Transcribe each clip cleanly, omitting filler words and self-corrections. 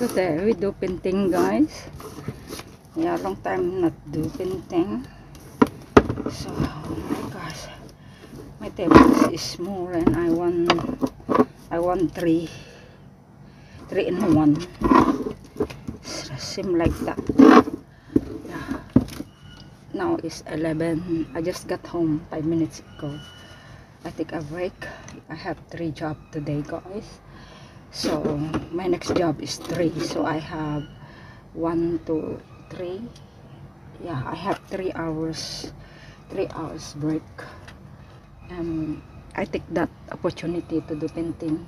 Today we do painting, guys. Yeah, long time not do painting. So, oh my gosh, my table is small and I want three in one. Seem like that. Yeah. Now it's 11. I just got home 5 minutes ago. I take a break. I have 3 jobs today, guys. So my next job is 3. So I have 1, 2, 3. Yeah, I have 3 hours. 3 hours break. And I take that opportunity to do painting.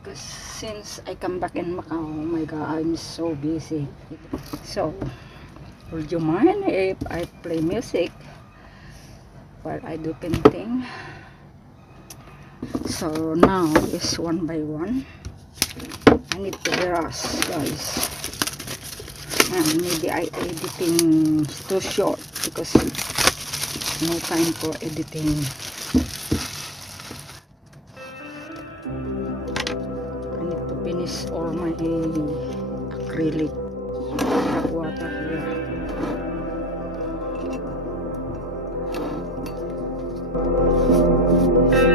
Because since I come back in Macau, oh my god, I'm so busy. So, would you mind if I play music while I do painting? So now is one by one. I need to brush, guys. And maybe I editing too short because no time for editing. I need to finish all my acrylic. Have water here.